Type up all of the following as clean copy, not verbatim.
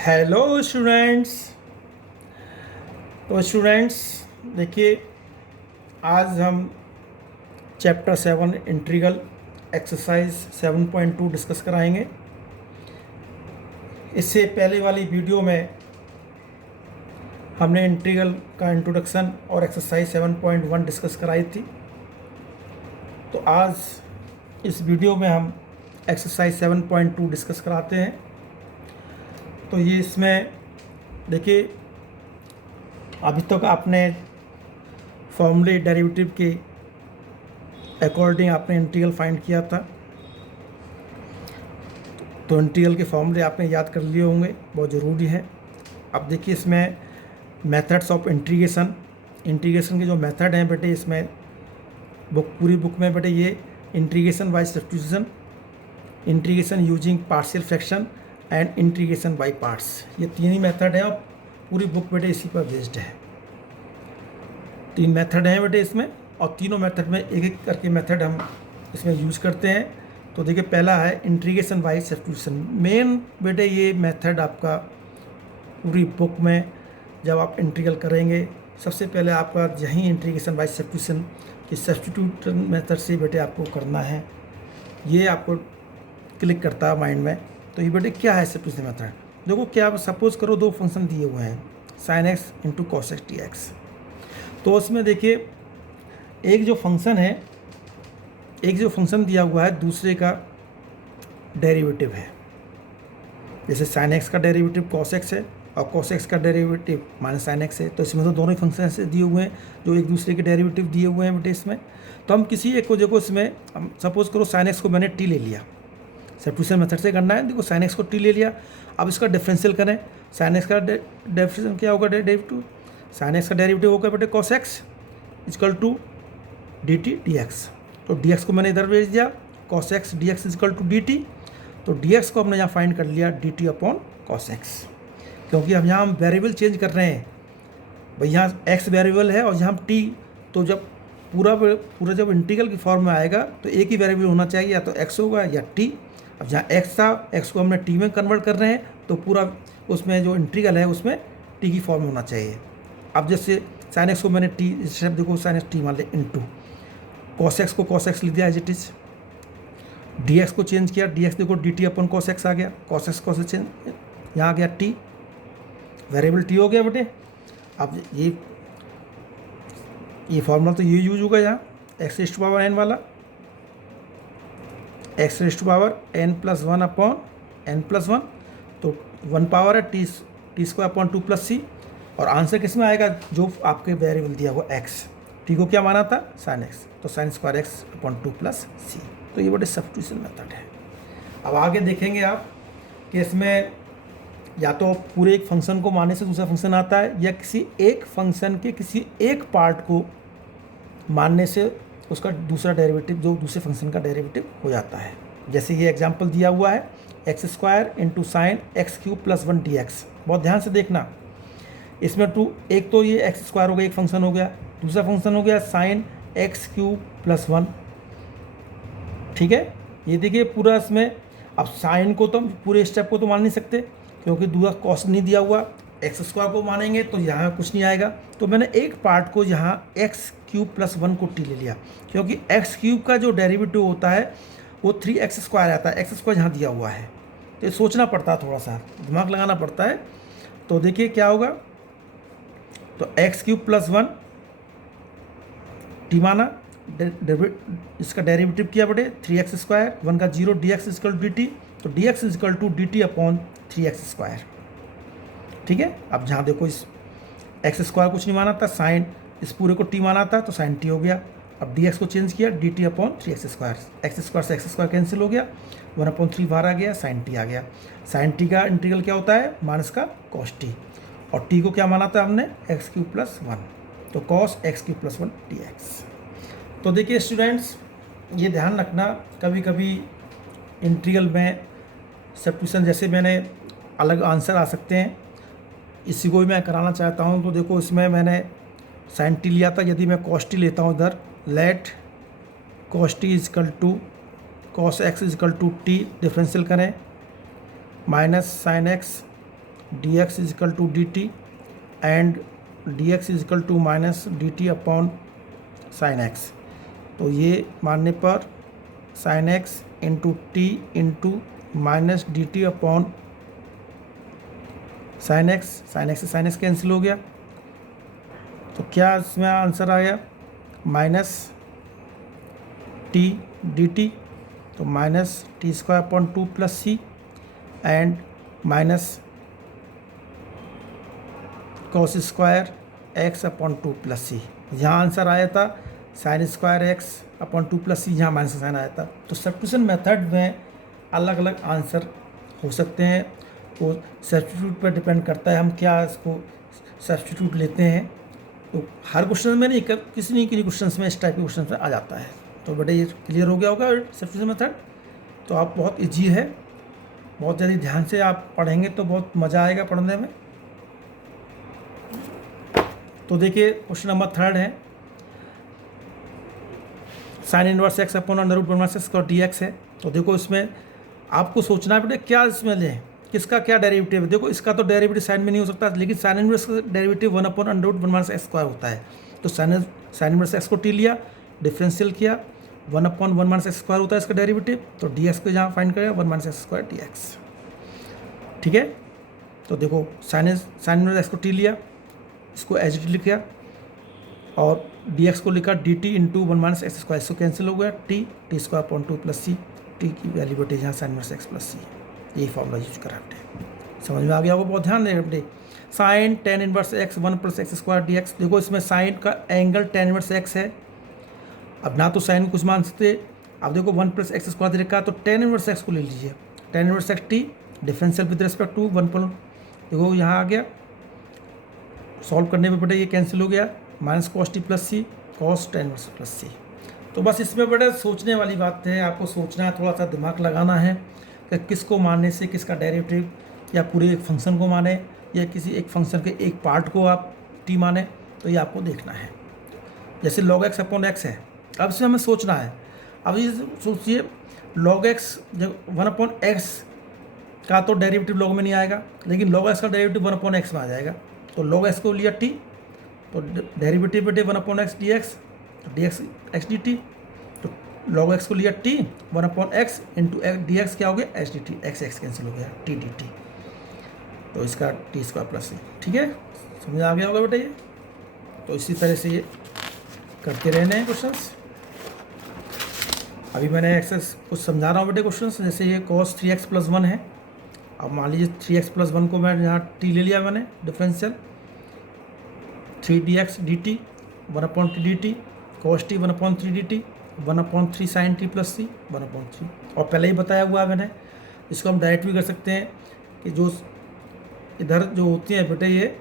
Hello students. तो students देखिए, आज हम चैप्टर 7 इंटीग्रल एक्सरसाइज 7.2 डिस्कस कराएंगे। इससे पहले वाली वीडियो में हमने इंटीग्रल का इंट्रोडक्शन और एक्सरसाइज 7.1 डिस्कस कराई थी। तो आज इस वीडियो में हम एक्सरसाइज 7.2 डिस्कस कराते हैं। तो ये इसमें देखिए, अभी तक आपने फॉर्मूले डेरिवेटिव के अकॉर्डिंग आपने इंटीग्रल फाइंड किया था। तो इंटीग्रल के फॉर्मूले आपने याद कर लिए होंगे, बहुत ज़रूरी है। अब देखिए, इसमें मेथड्स ऑफ इंटीग्रेशन के जो मेथड हैं बेटे, इसमें पूरी बुक में बेटे ये integration by substitution, integration using partial fraction and integration by parts, ये तीन ही मेथड हैं और पूरी बुक बेटे इसी पर बेस्ड है। तीन मेथड हैं बेटे इसमें, और तीनों मेथड में एक एक करके मेथड हम इसमें यूज़ करते हैं। तो देखिए, पहला है इंटीग्रेशन बाय सब्स्टिट्यूशन। मेन बेटे ये मेथड आपका पूरी बुक में जब आप इंटीग्रल करेंगे, सबसे पहले आपका यही इंटीग्रेशन बाय सब्स्टिट्यूशन कि सब्स्टिट्यूट मेथड से बेटे आपको करना है। ये आपको क्लिक करता है माइंड में। तो ये बेटे क्या है सब्स्टिट्यूशन मेथड? देखो, क्या आप सपोज करो दो फंक्शन दिए हुए हैं, sin x into cos x d x. तो उसमें देखिए, एक जो फंक्शन दिया हुआ है, दूसरे का डेरिवेटिव है। जैसे sin x का डेरिवेटिव cos x है और cos x का डेरिवेटिव माइनस sin x है। तो इसमें तो दोनों ही फंक्शन ऐसे दिए हुए हैं जो एक दूसरे के डेरिवेटिव दिए हुए हैं बेटे इसमें। तो हम किसी एक को देखो, इसमें हम सपोज करो sin x को मैंने t ले लिया, सब्स्टिट्यूशन मेथड से करना है। देखो, sin x को t ले लिया। अब इसका डिफरेंशियल करें, sin x का डिफरेंशियल क्या होगा? डेरिवेटिव sin x का डेरिवेटिव होगा बेटे cos x equal to dt dx। तो dx को मैंने इधर भेज दिया, cos x dx equal to dt। तो dx को हमने यहाँ फाइंड कर लिया dt अपॉन cos x, क्योंकि हम यहाँ वेरिएबल चेंज कर रहे हैं भाई। यहाँ x वेरिएबल है और यहाँ t, तो जब पूरा जब इंटीग्रल की फॉर्म में आएगा तो एक ही वेरिएबल होना चाहिए, या तो x होगा या t। अब जहाँ x था, x को हमने t में कन्वर्ट कर रहे हैं, तो पूरा उसमें जो इंटीग्रल है उसमें t की फॉर्म में होना चाहिए। अब जैसे sin x को मैंने t, इस शब्द देखो sin x t मान ले इंटू cos x को cos x लिख दिया एज इट इज। dx को चेंज किया, dx देखो dt अपन cos x आ गया, cos x चेंज यहाँ आ गया t, वेरिएबल t हो गया बेटे। अब ये फॉर्मूला तो ये यूज होगा यहाँ, x raise to power n वाला, x raise to power n plus 1 upon n plus 1। तो 1 पावर है t square upon 2 plus C. और आंसर किस में आएगा? जो आपके वेरिएबल दिया हुआ x, t को क्या माना था? sin x, तो sin square x upon 2 plus C. तो ये बड़े सब्स्टिट्यूशन मेथड है। अब आगे देखेंगे आप कि इसमें या तो पूरे एक फंक्शन को मानने से दूसरा फंक्शन आता है, या किसी एक फंक्शन के किसी एक पार्ट को मानने से उसका दूसरा डेरिवेटिव, जो दूसरे फंक्शन का डेरिवेटिव हो जाता है। जैसे ये एग्जांपल दिया हुआ है, x square into sine x cube plus 1 D x. बहुत ध्यान से देखना, इसमें एक तो ये एक्स स्क्वायर हो गया, एक फंक्शन हो गया, दूसरा फंक्शन हो गया साइन एक्स क्यूब प्लस 1। ठीक है, ये देखिए पूरा इसमें। अब साइन को तो पूरे स्टेप को तो मान नहीं सकते, क्योंकि दूसरा कॉस्ट नहीं दिया हुआ। एक्स स्क्वायर को मानेंगे तो यहाँ कुछ नहीं आएगा। तो मैंने एक पार्ट को यहाँ एक्स क्यूब प्लस 1 को टी ले लिया, क्योंकि एक्स क्यूब का जो डेरिवेटिव होता है वो 3x स्क्वायर आता है। एक्स स्क्वायर यहाँ दिया हुआ है, तो ये सोचना पड़ता है, थोड़ा सा दिमाग लगाना पड़ता है। तो देखिए क्या होगा, तो एक्स क्यूब प्लस 1 टी माना, इसका डेरिवेटिव किया बेटे 3x स्क्वायर, 1 का 0, d x equal to d t. तो d x equal to d t upon 3x square. ठीक है, अब जहाँ देखो इस एक्स स्क्वायर कुछ नहीं माना था, साइन इस पूरे को टी माना था, तो साइन टी हो गया। अब डी एक्स को चेंज किया, D t upon 3x square, x square से एक्स स्क्वायर कैंसिल हो गया, 1/3 बाहर आ गया, साइन टी आ गया। साइन टी का इंटीग्रल क्या होता है? माइनस का कॉस टी, और टी को क्या माना था हमने? एक्स क्यूब प्लस 1, तो cos x cube plus 1 D x. तो देखिए स्टूडेंट्स, ये ध्यान रखना, कभी कभी इंटीग्रल में सब्स्टिट्यूशन जैसे मैंने अलग आंसर आ सकते हैं, इसी को भी मैं कराना चाहता हूँ। तो देखो, इसमें मैंने साइन टी लिया था, यदि मैं कॉस टी लेता हूँ इधर, let cos t equal to cos x equal to t, differential करें, minus sine x d x is equal to d t and d x is equal to minus d t upon sine x. तो ये मानने पर sine x into t into minus d t upon sine x से sine x cancel हो गया। तो क्या इसमें आंसर आ गया माइनस टी डी टी, तो minus t square upon two plus c and minus cos square x upon two plus c. यहाँ आंसर आया था sine square x upon two plus c, यहाँ माइनस साइन आया था। तो सब्स्टिट्यूशन मेथड में अलग अलग आंसर हो सकते हैं, वो सब्स्टिट्यूट पर डिपेंड करता है हम क्या इसको सब्स्टिट्यूट लेते हैं। तो हर क्वेश्चन में नहीं, किसी न किसी क्वेश्चन में इस टाइप के क्वेश्चन में आ जाता है। तो बेटा ये क्लियर हो गया होगा सब्स्टिट्यूशन मेथड। तो आप बहुत ईजी है, बहुत ज़्यादा ध्यान से आप पढ़ेंगे तो बहुत मज़ा आएगा पढ़ने में। तो देखिए क्वेश्चन नंबर 3 है, sine inverse x upon under root one x का डी एक्स है। तो देखो इसमें आपको सोचना है बेटे क्या इसमें लें, किसका क्या डेरिवेटिव है। देखो इसका तो डेरिवेटिव साइन में नहीं हो सकता, लेकिन साइन इनवर्स का derivative 1 upon under root one minus x square होता है। तो साइन इनवर्स एक्स को टी लिया, डिफरेंशियल किया, 1 upon one minus x square होता है इसका डेरिवेटिव। तो डी एक्स को जहाँ फाइंड करें 1 minus x square d x, ठीक है। तो देखो साइन इनवर्स एक्स को टी लिया, इसको एच डी लिखा और डी एक्स को लिखा d t into 1 minus x square, इसको कैंसिल हो गया, t square upon two plus c, t की वैल्यू बेटे यहाँ sine inverse x plus c, यही फॉर्मूला यूज करा बेटे। समझ में आ गया होगा, बहुत ध्यान दें बेटे। Sine tan inverse x 1 plus x square d x. देखो इसमें साइन का एंगल टेन इनवर्स एक्स है, अब ना तो साइन कुछ मान सकते। अब देखो 1 प्लस एक्स स्क्वायर दे रखा है, तो टेन इनवर्स एक्स को ले लीजिए, tan inverse x t differential with respect to 1 plus, देखो यहाँ आ गया, सॉल्व करने में बेटा ये कैंसिल हो गया, माइनस कॉस टी प्लस सी, cos tan inverse plus C. तो बस इसमें बेटा सोचने वाली बात है, आपको सोचना है, थोड़ा सा दिमाग लगाना है कि किसको मानने से किसका डेरिवेटिव, या पूरे एक फंक्शन को माने या किसी एक फंक्शन के एक पार्ट को आप टी माने, तो ये आपको देखना है। जैसे log x अपॉन एक्स है, अब इसमें हमें सोचना है। अब ये सोचिए log x जब 1 अपॉन एक्स का तो डेरिवेटिव log में नहीं आएगा, लेकिन log x का डेरिवेटिव 1 अपॉन एक्स में आ जाएगा। तो log x को लिया t, तो डेरिवेटिव बेटे 1 upon x d x, d x x d t. तो log x को लिया t 1 upon x into d x क्या हो गया H D T, x x cancel हो गया टी डी टी, तो इसका टी स्क्वायर प्लस सी, ठीक है। समझ आ गया होगा बेटा ये। तो इसी तरह से ये करते रहने हैं क्वेश्चंस। अभी मैंने एक्सेस कुछ समझा रहा हूँ बेटे क्वेश्चंस। जैसे ये cos 3x प्लस 1 है, अब मान लीजिए 3x प्लस 1 को मैं यहाँ t ले लिया मैंने differential, 3 dx dt 1 upon t d t, cos t 1 upon 3 d t, 1 upon 3 sine t plus c 1 upon 3। और पहले ही बताया हुआ है मैंने, इसको हम डायरेक्ट भी कर सकते हैं कि जो इधर जो होती हैं बेटे ये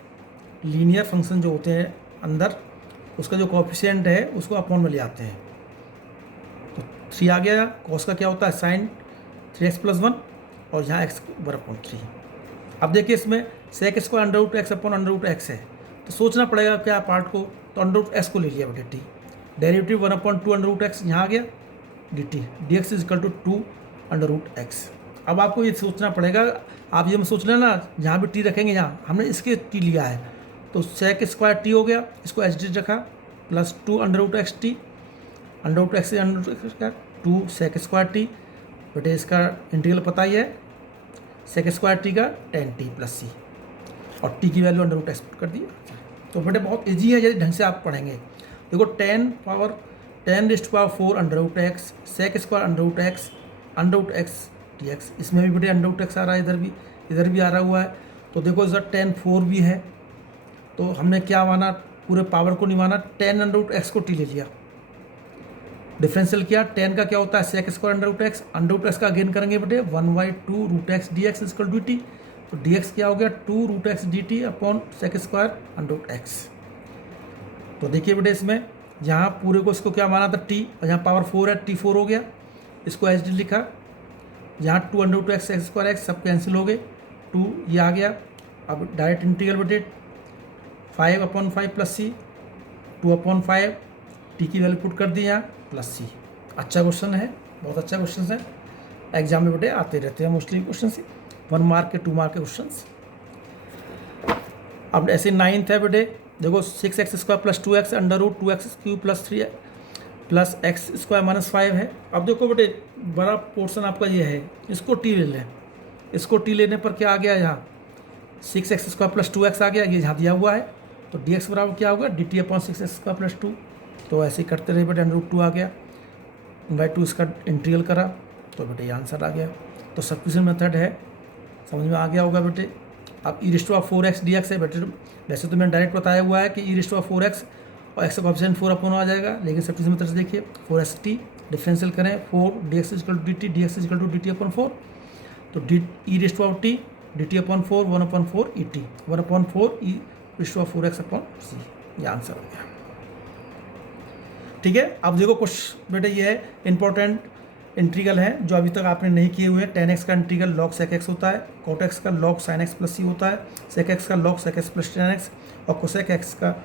लीनियर फंक्शन जो होते हैं अंदर, उसका जो कोएफिशिएंट है उसको अपॉन में ले आते हैं। तो 3 आ गया, कॉस का क्या होता है साइन 3x प्लस 1 और यहाँ x 1 अपॉन 3। अब देखिए इसमें sec square under root x upon under root x है, तो सोचना पड़ेगा क्या पार्ट को। तो अंडर रूट एक्स को ले लिया बेटे t, derivative 1 upon 2 under root x यहाँ आ गया d t, d x is equal to 2 under root x. अब आपको ये सोचना पड़ेगा, आप ये सोच लेना जहाँ भी टी रखेंगे, यहाँ हमने इसके टी लिया है तो सेक स्क्वायर टी हो गया, इसको एच डी रखा plus 2 under root x t, under root x under root x का 2 सेक स्क्वायर टी, बेटे इसका इंटीग्रल पता ही है, सेक स्क्वायर टी का 10t प्लस सी, और टी की वैल्यू अंडर रूट एक्स कर दी। तो बेटे बहुत ईजी है, यदि ढंग से आप पढ़ेंगे। देखो 10 raised to power 4 under root x, sec square under root x d x, इसमें भी बेटे अंडर रूट एक्स आ रहा है, इधर भी आ रहा हुआ है। तो देखो इधर 10 4 भी है, तो हमने क्या माना, पूरे पावर को नहीं माना, 10 अंडर रूट एक्स को टी ले लिया, डिफरेंशियल किया, 10 का क्या होता है sec square under root x का अगेन करेंगे बेटे 1/2 root x d x equal to t. तो डी एक्स क्या हो गया 2 root x d t upon sec square under root x. तो देखिए बेटे इसमें यहाँ पूरे को इसको क्या माना था टी, और यहाँ पावर 4 है, टी 4 हो गया, इसको एच डी लिखा, यहाँ 2 under root x x square x सब कैंसिल हो गए, 2 ये आ गया। अब डायरेक्ट इंटीग्रल बेटे 5 अपॉन 5 प्लस सी, 2 अपॉन 5, टी की वैल्यू पुट कर दी यहाँ प्लस सी। अच्छा क्वेश्चन है, बहुत अच्छा क्वेश्चन है, एग्जाम में बेटे आते रहते हैं मोस्टली क्वेश्चन से, 1 मार्क के 2 मार्क के क्वेश्चन। अब ऐसे 9th है बेटे, देखो 6x² + 2x √2x³ + 3 plus x² - 5 है। अब देखो बेटे बड़ा पोर्शन आपका ये है, इसको टी ले लें, इसको टी लेने पर क्या आ गया, यहाँ 6x² + 2x आ गया, ये यहाँ दिया हुआ है, तो dx बराबर क्या होगा dt/6x² + 2। तो ऐसे ही करते रहे बेटे, √2 आ गया, 1/2 इसका इंटीग्रल करा, तो बेटे ये आंसर आ गया। तो सब्स्टिट्यूशन मेथड है, समझ में आ गया होगा बेटे। अब e⁴x dx है बेटे, वैसे तो मैंने डायरेक्ट बताया हुआ है कि e⁴x और x का कोएफिशिएंट 4 आ जाएगा, लेकिन सब्स्टिट्यूशन मेथड से देखिए 4xt डिफरेंशियल करें 4 dx = dt dx = dt/4, तो e⁻t dt/4 1/4 et 1/4 e⁴x/c, ये आंसर हो गया। ठीक है, अब देखो कुछ बेटे ये है इंपॉर्टेंट इंटीग्रल है जो अभी तक आपने नहीं किए हुए। tan x का इंटीग्रल log sec x होता है, cot x का log sin x + c होता है, sec x का log sec x + tan x, और cosec x का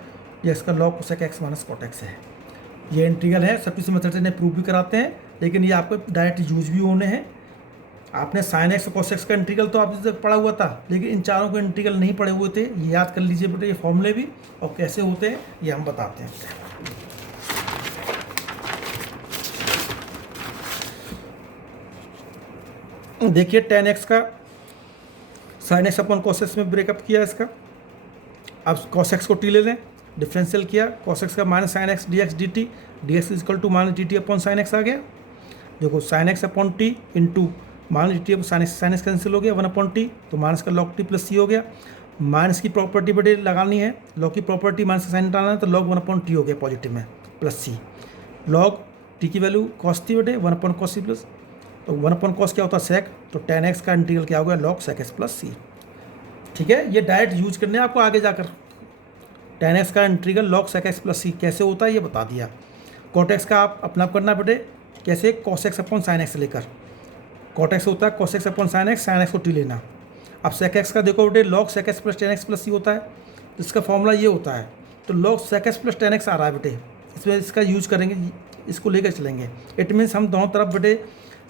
x का log cosec x - cot x है। ये इंटीग्रल है, सब्स्टिट्यूशन मेथड से इन्हें प्रूव भी कराते हैं, लेकिन ये आपको डायरेक्ट यूज भी होने हैं। आपने sin x और cos x का इंटीग्रल तो आप तक पढ़ा हुआ था, लेकिन इन चारों के इंटीग्रल नहीं पढ़े हुए थे, ये याद कर लीजिए बेटे, ये फॉर्मूले भी और कैसे होते हैं ये हम बताते हैं। देखिए tan x का sin x/cos x में ब्रेकअप किया इसका। अब cos x को t ले लें, डिफरेंशियल किया, cos x का -sin x dx dt dx = -dt/sin x आ गया। देखो sin x/t into -dt/sin x cancel हो गया, 1/t, तो माइनस का log t + c हो गया। माइनस की प्रॉपर्टी बेटे लगानी है, log की प्रॉपर्टी माइनस का साइन हटाना है, तो log 1/t हो गया पॉजिटिव में + c। log t की वैल्यू cos t बेटे 1/cos c प्लस, तो 1/cos क्या होता है sec, तो tan x का इंटीग्रल क्या हो गया log sec x + c। ठीक है, ये डायरेक्ट यूज करने आपको आगे जाकर। tan x का integral log sec x + c कैसे होता है ये बता दिया। cot x का आप अपना करना बेटे, कैसे cos x/sin x लेकर, cot x होता है cos x/sin x, sin x को t लेना। अब sec x का देखो बेटे log sec x + tan x + c होता है, तो इसका फॉर्मूला ये होता है, तो log sec x + tan x आ रहा है बेटे, इसमें इसका यूज करेंगे, इसको लेकर चलेंगे। इट मीन्स हम दोनों तरफ बेटे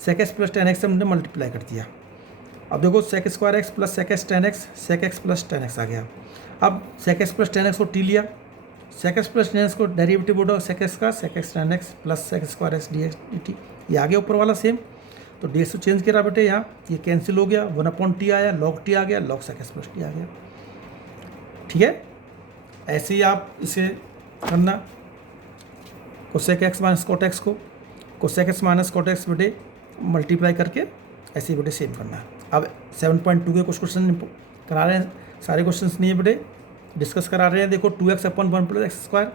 sec x + tan x से हमने मल्टीप्लाई कर दिया। अब देखो sec² x + sec x tan x, sec x + tan x आ गया। अब sec x + tan x को t लिया, sec x + tan x को डेरिवेटिव बोलो sec x का, sec x tan x + sec² x dx dt, ये आ गया ऊपर वाला सेम। तो dx को चेंज करा बेटे, यहाँ ये कैंसिल हो गया, 1/t आया, log t आ गया, log sec x + t आ गया। ठीक है, ऐसे ही आप इसे करना, cosec x - cot x को cosec x - cot x बेटे मल्टीप्लाई करके ऐसे ही बेटे सेम करना है। अब 7.2 के कुछ क्वेश्चन करा रहे हैं, सारे क्वेश्चंस नहीं है बेटे, डिस्कस करा रहे हैं। देखो 2x/1 + x²,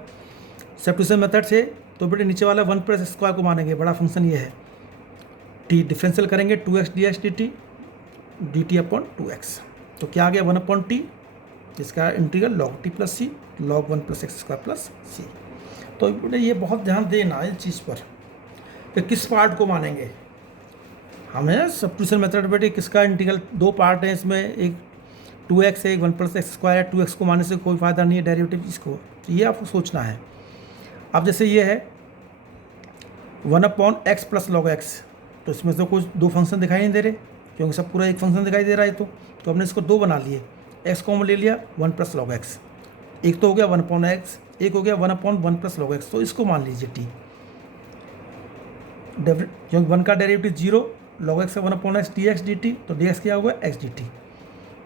सब्स्टिट्यूशन मेथड से तो बेटे नीचे वाला 1 + x² को मानेंगे, बड़ा फंक्शन ये है, t डिफरेंशियल करेंगे 2x dx dt dt/2x, तो क्या आ गया 1/t, इसका integral log t + c log 1 + x² + c। तो बेटे ये बहुत ध्यान देना इस चीज़ पर कि किस पार्ट को मानेंगे हमें। सब्स्टिट्यूशन मेथड बेटे किसका इंटीग्रल, दो पार्ट हैं इसमें, एक 2x है, एक 1 + x² है, 2x को मानने से कोई फ़ायदा नहीं है डेरिवेटिव इसको, तो ये आपको सोचना है। अब जैसे ये है 1/x + log x, तो इसमें तो कुछ दो फंक्शन दिखाई नहीं दे रहे, क्योंकि सब पूरा एक फंक्शन दिखाई दे रहा है, तो हमने इसको दो बना लिए, x कॉमन ले लिया 1 + log x, एक तो हो गया 1/x, एक हो गया 1/1 + log x, तो इसको मान लीजिए t, क्योंकि 1 का डेरिवेटिव 0, log x से 1/x dx dt, तो dx क्या हुआ x dt,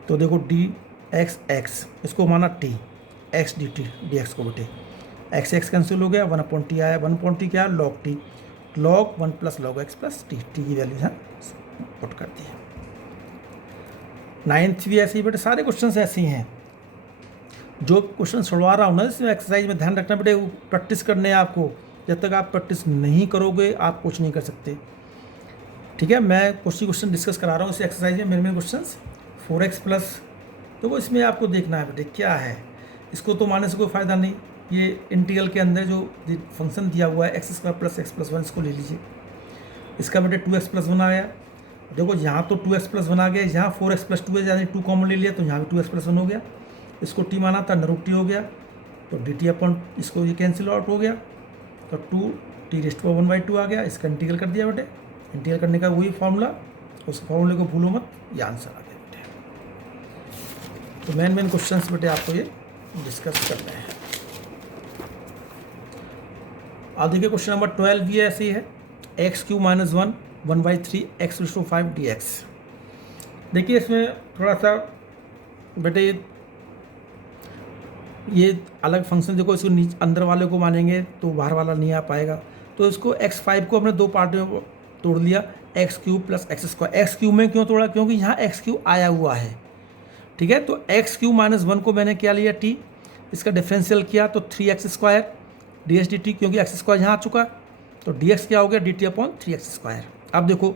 तो देखो dx x, इसको माना t, x dt dx को बेटे x x कैंसिल हो गया, 1/t आया, 1/t क्या log t log 1 + log x + t, t की वैल्यू यहाँ पुट कर दी। 9th भी ऐसे ही बेटे, सारे क्वेश्चन ऐसे ही हैं। जो क्वेश्चन छुड़वा रहा हूँ ना इसमें एक्सरसाइज में ध्यान रखना बेटे, प्रैक्टिस करने हैं आपको, जब तक आप प्रैक्टिस नहीं करोगे आप कुछ नहीं कर सकते। ठीक है, मैं कुछ ही क्वेश्चन डिस्कस करा रहा हूँ इस एक्सरसाइज में, मेरे क्वेश्चन 4x+, तो वो इसमें आपको देखना है बेटे क्या है, इसको तो मानने से कोई फ़ायदा नहीं, ये इंटीग्रल के अंदर जो फंक्शन दिया हुआ है x² + x + 1, इसको ले लीजिए, इसका बेटे 2x + 1 आया, देखो यहाँ तो 2x + 1 आ गया, यहाँ 4x + 2 है, यानी 2 कॉमन ले लिया, तो यहाँ भी 2x + 1 हो गया, इसको t माना था √t हो गया, तो dt इसको ये कैंसिल आउट हो गया, तो 2t⁻1/2 आ गया, इसका इंटीग्रल कर दिया बेटे, इंटीग्रल करने का वही फॉर्मूला, उस फॉर्मूले को भूलो मत, ये आंसर आ गया बेटे। तो मेन क्वेश्चंस बेटे आपको ये डिस्कस करने हैं। अब देखिए क्वेश्चन नंबर 12 भी ऐसे ही है, x Q minus 1/3 x⁵ dx। देखिए इसमें थोड़ा सा बेटे ये अलग फंक्शन, देखो इसको नीचे अंदर वाले को मानेंगे तो बाहर वाला नहीं आ पाएगा। तो इसको x5 को हमने दो पार्ट में तोड़ लिया, x Q plus x²। X Q में क्यों तोड़ा? क्योंकि यहाँ एक्स क्यू आया हुआ है, ठीक है। तो एक्स क्यू माइनस 1 को मैंने क्या लिया t, इसका डिफरेंशियल किया तो 3x² ds dt, क्योंकि x² यहाँ आ चुका, तो dx क्या हो गया dt/3x²। अब देखो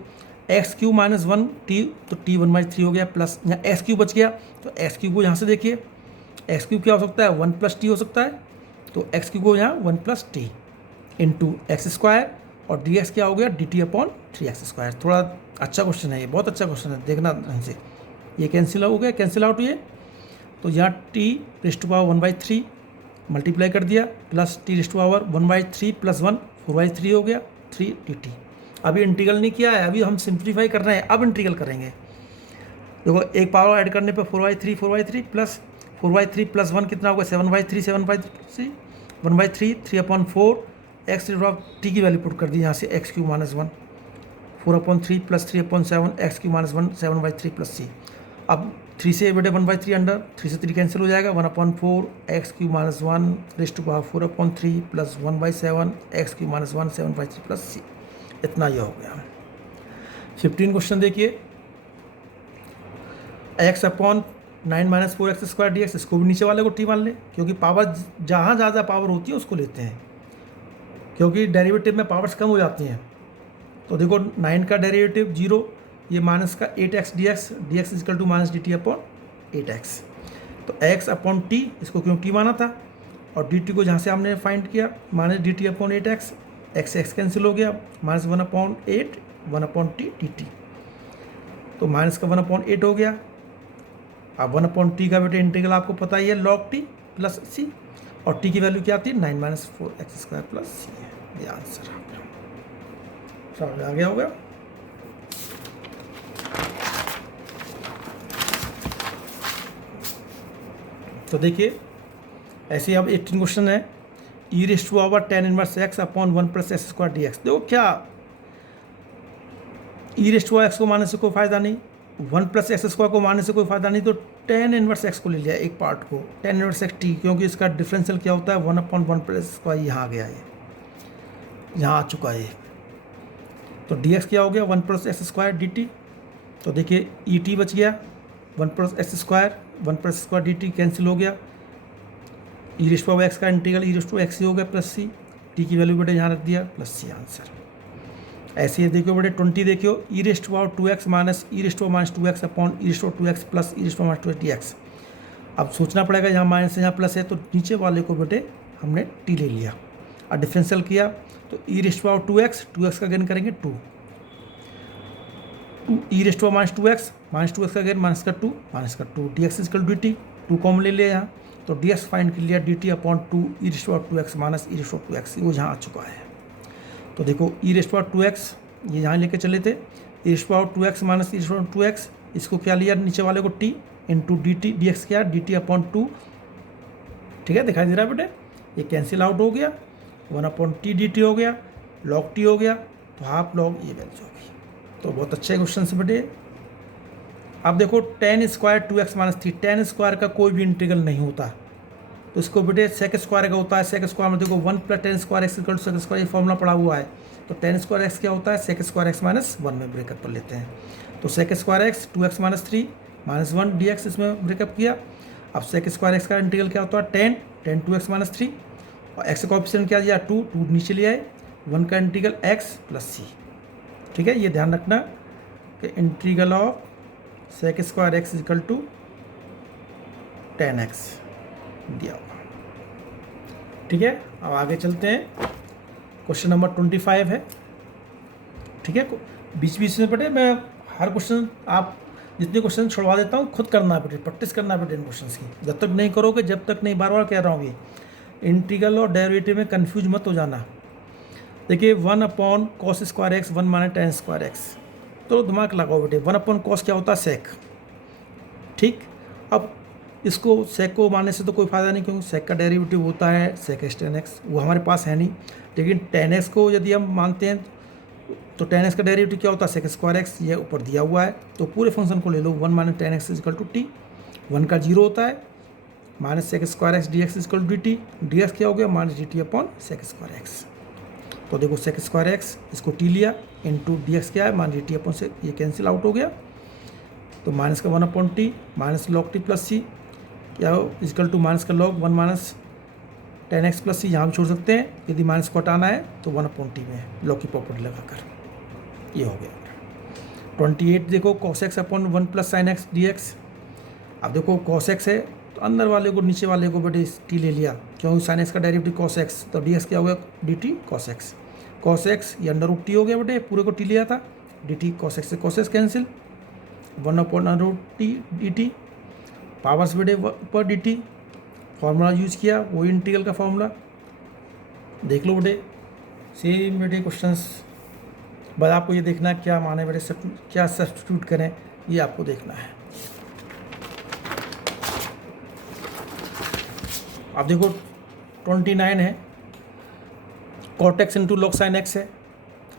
एक्स क्यू माइनस 1 t, तो t 1/3 हो गया, प्लस यहाँ एक्स क्यू बच गया, तो एक्स क्यू को यहाँ से देखिए, एक्स क्यू क्या हो सकता है 1 + t हो सकता है, तो एक्स क्यू को यहाँ 1 + t इंटू x², और dx क्या हो गया dt/3x²। थोड़ा अच्छा क्वेश्चन है ये, बहुत अच्छा क्वेश्चन है, देखना ढंग से। ये कैंसिल हो गया, कैंसिल आउट ये, तो यहाँ t⁻⁴ 1/3 मल्टीप्लाई कर दिया, प्लस t⁻⁴ 1/3 + 1 4/3 हो गया 3 dt। अभी इंटीग्रल नहीं किया है, अभी हम सिंप्लीफाई कर रहे हैं, अब इंटीग्रल करेंगे। देखो एक पावर ऐड करने पे 4/3 प्लस 4/3 + 1 कितना होगा 7/3 7/3 1/3 3/4 x t की वैल्यू पुट कर दी यहाँ से, x Q minus 1 4/3 + 3/7 x Q minus 1 7/3 + c। अब 3 से बेटे 1/3 अंडर 3 से 3 कैंसिल हो जाएगा, 1/4 x Q minus 1 4/3 + 1/7 x Q minus 1 7/3 + c। इतना यह हो गया। 15 क्वेश्चन देखिए, x/9 - 4x² dx, इसको भी नीचे वाले को t मान ले, क्योंकि पावर जहाँ ज़्यादा पावर होती है उसको लेते हैं, क्योंकि डेरिवेटिव में पावर्स कम हो जाती हैं। तो देखो 9 का डेरिवेटिव 0, ये माइनस का 8x dx, dx = -dt/8x। तो x/t इसको क्यों t माना था, और dt को जहाँ से हमने फाइंड किया -dt/8x, x कैंसिल हो गया, -1/8 1/t dt, तो माइनस का 1/8 हो गया। अब 1/t का बेटे इंटीग्रल आपको पता ही है log t + c, और t की वैल्यू क्या आती है 9 - 4x² + c है। ये आंसर आ गया, समझ आ गया होगा। तो देखिए ऐसे अब 18 क्वेश्चन है, e⁻tan−1x / 1 + x² dx। देखो क्या e⁻x को मानने से कोई फ़ायदा नहीं, 1 + x² को मानने से कोई फ़ायदा नहीं, तो tan−1x को ले लिया एक पार्ट को, tan−1x t, क्योंकि इसका डिफरेंशियल क्या होता है 1/1 + x², यहाँ आ गया, ये यहाँ आ चुका है। तो dx क्या हो गया 1 + x² dt। तो देखिए et बच गया 1 + x², 1 + x² dt कैंसिल हो गया, e⁻x का इंटीग्रल e⁻x हो गया प्लस c, t की वैल्यू बेटे यहाँ रख दिया प्लस c आंसर। ऐसे ही देखियो बेटे 20 देखियो, e⁻2x minus e⁻2x upon e⁻2x plus e⁻2x dx। अब सोचना पड़ेगा, यहाँ माइनस से यहाँ प्लस है, तो नीचे वाले को बेटे हमने t ले लिया और डिफरेंशियल किया, तो e⁻2x 2x का गेन करेंगे 2 e⁻2x का गेन माइनस का 2 dx = dt, 2 कॉमन ले लिया यहाँ, तो dx फाइंड कर लिया dt/2 e⁻2x माइनस e⁻2x, वो यहाँ आ चुका है। तो देखो e⁻2x ये यहाँ लेके चले थे, e⁻2x माइनस e⁻2x, इसको क्या लिया नीचे वाले को t इंटू dt, dx क्या dt/2, ठीक है दिखाई दे रहा है बेटे, ये कैंसिल आउट हो गया, 1/t dt हो गया, log t हो गया, तो हाफ log ये वैल्यू होगी। तो बहुत अच्छे क्वेश्चन से बेटे। अब देखो tan² 2x - 3, tan² का कोई भी इंटीग्रल नहीं होता, तो इसको बेटे sec² का होता है। sec² में देखो 1 + tan² x = sec², ये फॉर्मूला पड़ा हुआ है, तो tan² x क्या होता है sec² x - 1 में ब्रेकअप कर लेते हैं, तो sec² x 2x - 3 -1 dx इसमें ब्रेकअप किया। अब sec² x का इंटीग्रल क्या होता है tan 2x - 3, और x का कोएफिशिएंट क्या दिया 2 नीचे ले आए, 1 का इंटीग्रल x + c, ठीक है। ये ध्यान रखना कि integral of sec² x = tan x दिया हुआ, ठीक है। अब आगे चलते हैं, क्वेश्चन नंबर 25 है, ठीक है। बीच बीच में बेटे मैं हर क्वेश्चन, आप जितने क्वेश्चन छुड़वा देता हूँ खुद करना बेटे, प्रैक्टिस करना बेटे इन क्वेश्चंस की, जब तक नहीं करोगे, जब तक नहीं, बार बार कह रहा हूँ, ये इंटीग्रल और डेरिवेटिव में कंफ्यूज मत हो जाना। देखिए 1/cos² x 1 - tan² x, तो दिमाग लगाओ बेटे, 1/cos क्या होता है सेक, ठीक। अब इसको सेक को मानने से तो कोई फ़ायदा नहीं, क्योंकि सेक का डेरिवेटिव होता है सेक एक्स टेन एक्स, वो हमारे पास है नहीं। लेकिन टेन एक्स को यदि हम मानते हैं तो टेन एक्स का डेरिवेटिव क्या होता है, सेक स्क्वायर एक्स, ये ऊपर दिया हुआ है। तो पूरे फंक्शन को ले लो, 1 minus ten x equal to t, 1 का 0 होता है, minus sec square x d x equal to d t, d x क्या हो गया, minus d t upon sec square x. तो देखो सेक स्क्वायर एक्स, इसको टी लिया, इंटू डी एक्स क्या है, माइनस डी टी अपॉन से, ये कैंसिल आउट हो गया। तो माइनस का 1 upon t, minus log t plus c क्या हो, इजकल टू माइनस का log 1 minus ten x plus c, यहाँ भी छोड़ सकते हैं। यदि माइनस को हटाना है तो 1 अपॉन टी में लॉग की प्रॉपर्टी लगाकर, ये हो गया। 28 देखो cos x upon 1 plus sign x d x. अब देखो कॉस एक्स है तो अंदर वाले को नीचे वाले को बेटे टी ले लिया, क्योंकि साइन एक्स का डेरिवेटिव कॉस एक्स, तो डी एक्स क्या हो गया, d t cos x. Cos x ये अंडर रूट टी हो गया बेटे, पूरे को टी लिया था, डी टी कॉस एक्स से cos x cancel, 1 upon under root t d t, powers बेटे पर डी टी, फॉर्मूला यूज़ किया वही इंटीग्रल का फॉर्मूला। देख लो बेटे, सेम बेटे क्वेश्चंस, बस आपको ये देखना है क्या माने बेटे, क्या सब्स्टिट्यूट करें, ये आपको देखना है। अब देखो 29 है, cot x into log sine x है।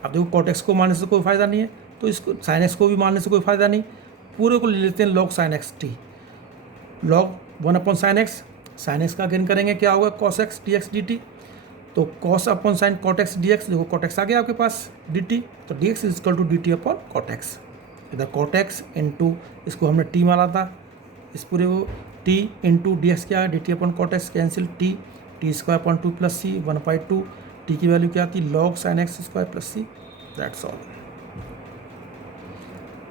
अब देखो कॉट एक्स को मानने से कोई फ़ायदा नहीं है, तो इसको साइन एक्स को भी मानने से कोई फ़ायदा नहीं, पूरे को ले लेते हैं log sine x t, log 1 upon sine x, sine x का अगेन करेंगे क्या होगा, cos x d x d t. तो cos upon sine cot x d x, देखो कॉट एक्स आ गया आपके पास डी टी, तो d x is equal to d t upon cot x. इधर कॉट एक्स इंटू, इसको हमने टी माना था, इस पूरे को टी इंटू डी एक्स क्या है, d t upon cot x cancel, t t square upon 2 plus c 1/2, t की वैल्यू क्या आती, log sine x square plus c, that's all.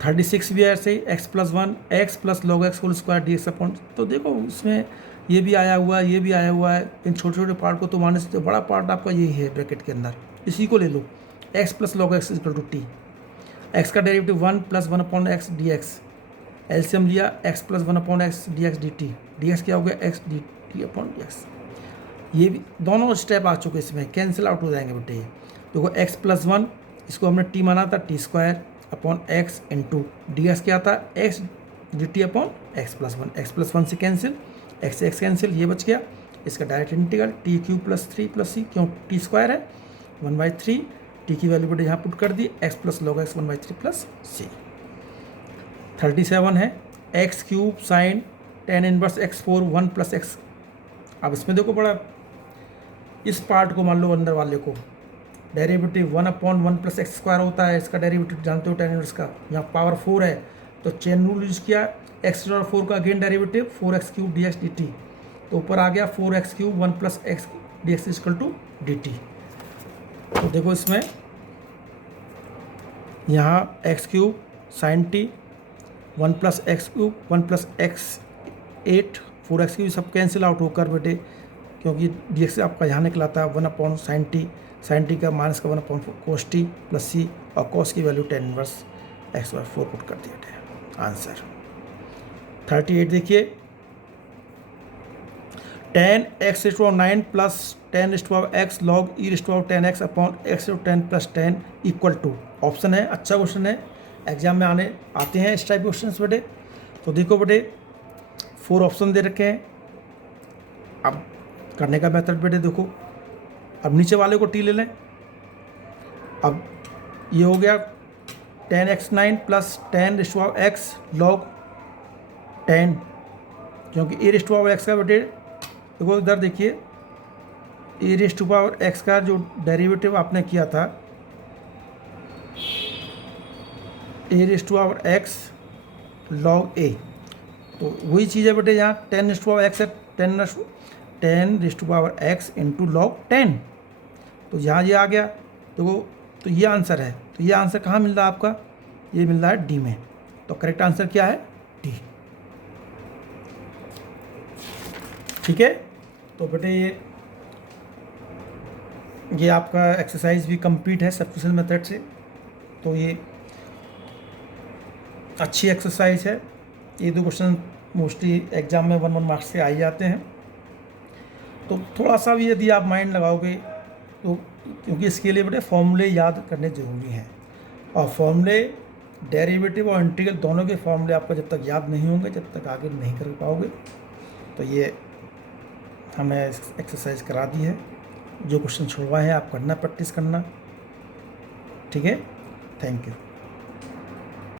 36 भी ऐसे ही, x plus 1 x plus log x whole square d x upon, तो देखो इसमें ये भी आया हुआ है, ये भी आया हुआ है, इन छोटे छोटे पार्ट को तो मानने से, तो बड़ा पार्ट आपका यही है ब्रैकेट के अंदर, इसी को ले लो, x plus log x equal to t, x का derivative 1 plus 1 upon x d x, LCM लिया x plus 1 upon x d x d t, d x क्या हो गया, x d t upon d x. ये भी दोनों step आ चुके, इसमें कैंसिल आउट हो जाएंगे बेटे। देखो एक्स प्लस 1, इसको हमने टी माना था, t square upon x into d x क्या था, x d t upon x plus 1, x plus 1 से कैंसिल, एक्स से एक्स कैंसिल, ये बच गया। इसका direct integral t q plus 3 plus c, क्यों टी स्क्वायर है 1/3, टी की वैल्यू बेटे यहाँ पुट कर दी, x plus log x 1/3 plus c. 37 है, x cube sine tan inverse x 4 1 plus x. अब इसमें देखो बड़ा, इस पार्ट को मान लो अंदर वाले को, derivative 1 upon 1 plus x square होता है, इसका डेरिवेटिव जानते हो टेन इनवर्स का, यहाँ पावर 4 है, तो चेन रूल यूज किया, एक्स और 4 का again derivative 4x cube d x d t, तो ऊपर आ गया 4x cube 1 plus x d x equal to d t. तो देखो इसमें यहाँ x cube sine t 1 plus x cube 1 plus x 8 4x cube सब कैंसिल आउट होकर बेटे, क्योंकि डी एक्स आपका यहाँ निकला था 1 अपॉन साइन टी का माइनस का 1 upon cos t plus C, और कोस की वैल्यू टेन इनवर्स एक्स बार 4 पुट कर दिया आंसर। 38 देखिए, टेन एक्स रेस्ट पावर 9 प्लस tan raised power x log e raised power 10x upon x 10 प्लस 10 इक्वल टू, ऑप्शन है, अच्छा क्वेश्चन है, एग्जाम में आते हैं इस टाइप के क्वेश्चन बेटे। तो देखो बेटे 4 ऑप्शन दे रखे हैं, अब करने का मेथड बेटे देखो, अब नीचे वाले को टी ले लें, अब ये हो गया 10x9 plus 10 raised power x log 10, क्योंकि a raised to power x का बेटे देखो इधर देखिए, a raised to power x का जो डेरिवेटिव आपने किया था, a raised to power x log a, तो वही चीज़ है बेटे यहाँ 10 रेस्ट टू पावर एक्स है, 10 raised to power x into log 10, तो यहाँ ये आ गया देखो, तो ये आंसर है। तो ये आंसर कहाँ मिल रहा है आपका, ये मिल रहा है डी में, तो करेक्ट आंसर क्या है, डी। ठीक है, तो बेटे ये आपका एक्सरसाइज भी कंप्लीट है सब्स्टिट्यूशन मेथड से, तो ये अच्छी एक्सरसाइज है। ये 2 क्वेश्चन मोस्टली एग्जाम में 1-1 मार्क्स से आ ही जाते हैं, तो थोड़ा सा भी यदि आप माइंड लगाओगे तो, क्योंकि इसके लिए बेटे फॉर्मूले याद करने ज़रूरी हैं, और फॉर्मूले डेरिवेटिव और इंटीग्रल दोनों के फॉर्मूले आपको जब तक याद नहीं होंगे, जब तक आगे नहीं कर पाओगे। तो ये हमने एक्सरसाइज करा दी है। जो क्वेश्चन छुड़वा है आप करना, प्रैक्टिस करना। ठीक है, थैंक यू।